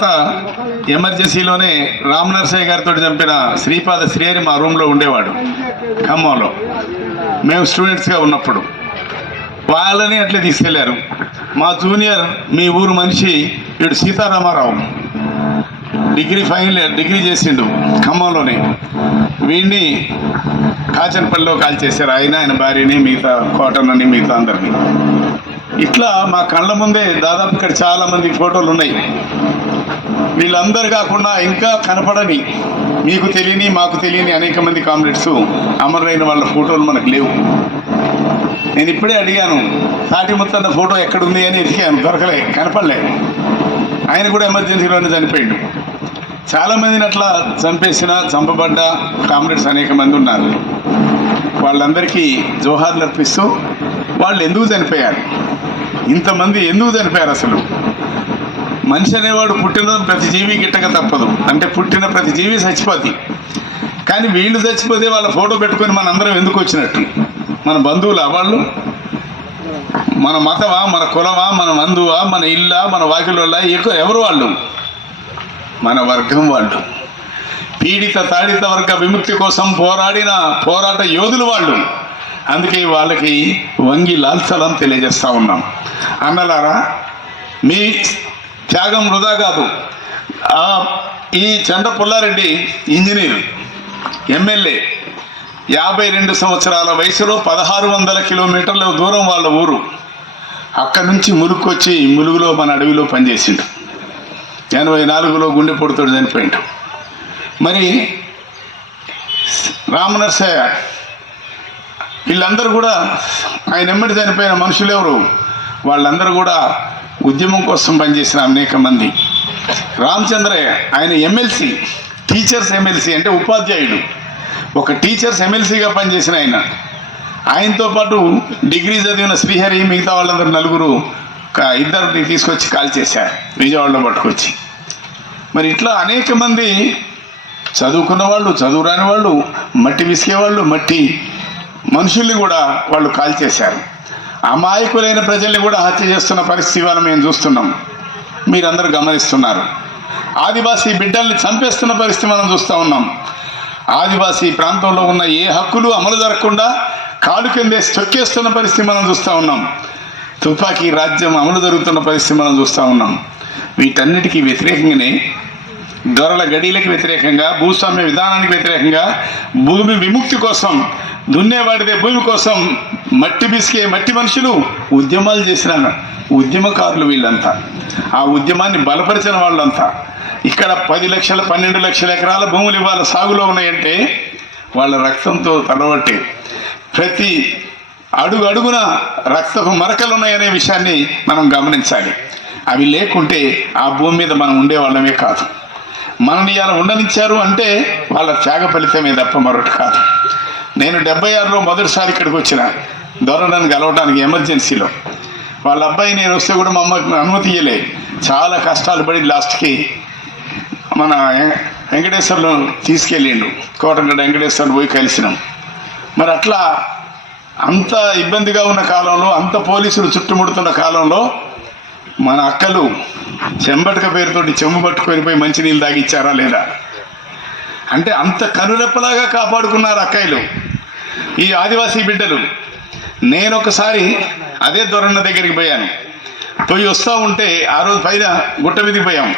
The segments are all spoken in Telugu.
తర్వాత ఎమర్జెన్సీలోనే రామ్ నర్సయ్య గారితో చంపిన శ్రీపాద శ్రీహరి మా రూమ్లో ఉండేవాడు. ఖమ్మంలో. మేము స్టూడెంట్స్గా ఉన్నప్పుడు. వాళ్ళని అట్లే తీసుకెళ్ళారు. మా జూనియర్ మీ ఊరు మనిషి వీడు Sitaramarao. Degree final year degree చేసిండు ఖమ్మంలోనే. వీడిని కాచనపల్లిలో కాల్ చేశారు. ఆయన ఆయన భార్యని మిగతా కోటనని మిగతా అందరినీ. ఇట్లా మా కళ్ళ ముందే దాదాపు ఇక్కడ చాలామంది ఫోటోలు ఉన్నాయి. వీళ్ళందరు కాకుండా ఇంకా కనపడని మీకు తెలియని మాకు తెలియని అనేక మంది కామ్రేడ్స్ అమరులైన వాళ్ళ ఫోటోలు మనకు లేవు. నేను ఇప్పుడే అడిగాను సాటి ముత్తన్న ఫోటో ఎక్కడుంది అని ఎతికాను దొరకలే కనపడలే. ఆయన కూడా ఎమర్జెన్సీలోనే చనిపోయాడు. చాలామందిని అట్లా చంపేసిన చంపబడ్డ కామ్రేడ్స్ అనేక మంది ఉన్నారు. వాళ్ళందరికీ జోహార్లు అర్పిస్తూ వాళ్ళు ఎందుకు చనిపోయారు? ఇంతమంది ఎందుకు చనిపోయారు అసలు? మనిషి అనేవాడు పుట్టిన ప్రతి జీవి గిట్టక తప్పదు. అంటే పుట్టిన ప్రతి జీవి చచ్చిపోద్ది. కానీ వీళ్ళు చచ్చిపోతే వాళ్ళ ఫోటో పెట్టుకొని మనందరం ఎందుకు వచ్చినట్టు? మన బంధువులు వాళ్ళు? మన మతమా? మన కులమా? మన మందువా? మన ఇల్లా? మన వాకిలోళ్ళ? ఎక్కువ ఎవరు వాళ్ళు? మన వర్గం వాళ్ళు. పీడిత తాడిత వర్గ విముక్తి కోసం పోరాడిన పోరాట యోధులు వాళ్ళు. అందుకే వాళ్ళకి వంగి లాల్చలం తెలియజేస్తూ ఉన్నాం. అన్నలారా మీ త్యాగం వృధా కాదు. ఈ చండ పుల్లారెడ్డి ఇంజనీర్ ఎమ్మెల్యే. యాభై రెండు సంవత్సరాల వయసులో పదహారు వందల కిలోమీటర్ల దూరం వాళ్ళ ఊరు. అక్కడి నుంచి ములుకొచ్చి వచ్చి ములుగులో మన అడవిలో పనిచేసిండు. ఎనభై నాలుగులో గుండె పొడుతోడు చనిపోయిండు. మరి రామనరసయ్య వీళ్ళందరూ కూడా ఆయన ఎమ్మడి చనిపోయిన మనుషులు ఎవరు? వాళ్ళందరూ కూడా ఉద్యమం కోసం పనిచేసిన అనేక మంది. రామచంద్రయ్య ఆయన ఎమ్మెల్సీ టీచర్స్ ఎమ్మెల్సీ అంటే ఉపాధ్యాయుడు. ఒక టీచర్స్ ఎమ్మెల్సీగా పనిచేసిన ఆయన. ఆయనతో పాటు డిగ్రీ చదివిన శ్రీహరి మిగతా వాళ్ళందరూ నలుగురు ఇద్దరిని తీసుకొచ్చి కాల్ చేశారు. విజయవాడలో పట్టుకొచ్చి. మరి ఇట్లా అనేక మంది చదువుకున్న వాళ్ళు చదువు రాని వాళ్ళు మట్టి విసికే వాళ్ళు మట్టి మనుషుల్ని కూడా వాళ్ళు కాల్ చేశారు. అమాయకులైన ప్రజల్ని కూడా హత్య చేస్తున్న పరిస్థితి ఇవాళ మేము చూస్తున్నాం. మీరందరూ గమనిస్తున్నారు. ఆదివాసీ బిడ్డల్ని చంపేస్తున్న పరిస్థితి మనం చూస్తూ ఉన్నాం. ఆదివాసీ ప్రాంతంలో ఉన్న ఏ హక్కులు అమలు జరగకుండా కాలు కిందేసి తొక్కేస్తున్న పరిస్థితి మనం చూస్తూ ఉన్నాం. తుపాకీ రాజ్యం అమలు జరుగుతున్న పరిస్థితి మనం చూస్తూ ఉన్నాం. వీటన్నిటికీ వ్యతిరేకంగానే దొరల గడీలకు వ్యతిరేకంగా భూస్వామ్య విధానానికి వ్యతిరేకంగా భూమి విముక్తి కోసం దున్నేవాడిదే భూమి కోసం మట్టి బిసికే మట్టి మనుషులు ఉద్యమాలు చేసిన ఉద్యమకారులు వీళ్ళంతా. ఆ ఉద్యమాన్ని బలపరిచిన వాళ్ళంతా. ఇక్కడ పది లక్షల పన్నెండు లక్షల ఎకరాల భూములు ఇవాళ సాగులో ఉన్నాయంటే వాళ్ళ రక్తంతో తడబట్టే ప్రతి అడుగు అడుగున రక్తపు మరకలు ఉన్నాయనే విషయాన్ని మనం గమనించాలి. అవి లేకుంటే ఆ భూమి మీద మనం ఉండేవాళ్ళమే కాదు. మనని ఇలా ఉండనిచ్చారు అంటే వాళ్ళ త్యాగ ఫలితమే తప్ప మరొకటి కాదు. నేను డెబ్బై ఆరులో మొదటిసారి ఇక్కడికి వచ్చిన. దొరలను కలవడానికి ఎమర్జెన్సీలో. వాళ్ళ అబ్బాయి నేను వస్తే కూడా మా అమ్మకి అనుమతి ఇయ్యలే. చాలా కష్టాలు పడి లాస్ట్కి మన వెంకటేశ్వర్లో తీసుకెళ్ళిండు. కోటగడ్డ వెంకటేశ్వర్లు పోయి కలిసినాం. మరి అట్లా అంత ఇబ్బందిగా ఉన్న కాలంలో అంత పోలీసులు చుట్టుముడుతున్న కాలంలో మన అక్కలు చెంబటక పేరుతోటి చెంబు పట్టుకొని పోయి మంచినీళ్ళు తాగిచ్చారా లేదా? అంటే అంత కనురెప్పలాగా కాపాడుకున్నారు అక్కయ్యలు. ఈ ఆదివాసీ బిడ్డలు నేను ఒకసారి అదే దొరన్న దగ్గరికి పోయాను. పోయి వస్తూ ఉంటే ఆ రోజు పైన గుట్ట మీదకి పోయాం.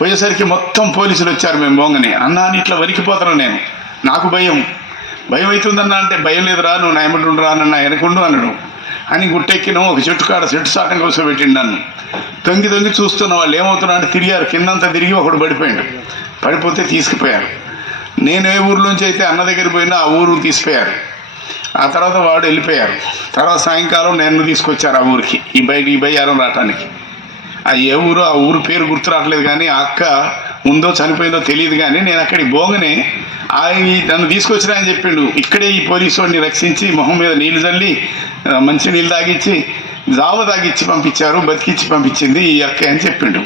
పోయేసరికి మొత్తం పోలీసులు వచ్చారు మేము బొంగని. అన్నా అని ఇట్లా వణికిపోతాను నేను. నాకు భయం. భయం అవుతుందన్నా అంటే భయం లేదు రాను నా ఎమ్మటి రాను రా వెనకుండు అన్నాడు. అని గుట్టెక్కినాం ఒక చెట్టు కాడ చెట్టు సాటం కోసం పెట్టిండు నన్ను. తొంగి తొంగి చూస్తున్న వాళ్ళు ఏమవుతున్నా అంటే తిరిగారు. కిందంతా తిరిగి ఒకడు పడిపోయాడు. పడిపోతే తీసుకుపోయారు. నేను ఏ ఊర్లోంచి అయితే అన్న దగ్గర పోయినా ఆ ఊరు తీసిపోయారు ఆ తర్వాత వాడు వెళ్ళిపోయారు. తర్వాత సాయంకాలం నన్ను తీసుకొచ్చారు ఆ ఊరికి ఈ బైక్ ఈ బయ్యారం రావటానికి. ఆ ఏ ఊరు ఆ ఊరు పేరు గుర్తు రావట్లేదు కానీ ఆ అక్క ఉందో చనిపోయిందో తెలియదు కానీ నేను అక్కడికి పోగానే ఆయన నన్ను తీసుకొచ్చిన అని చెప్పిండు. ఇక్కడే ఈ పోలీసు వాడిని రక్షించి మొహం మీద నీళ్ళు చల్లి మంచి నీళ్ళు తాగిచ్చి జావ తాగిచ్చి పంపించారు బతికిచ్చి పంపించింది ఈ అక్క అని చెప్పిండు.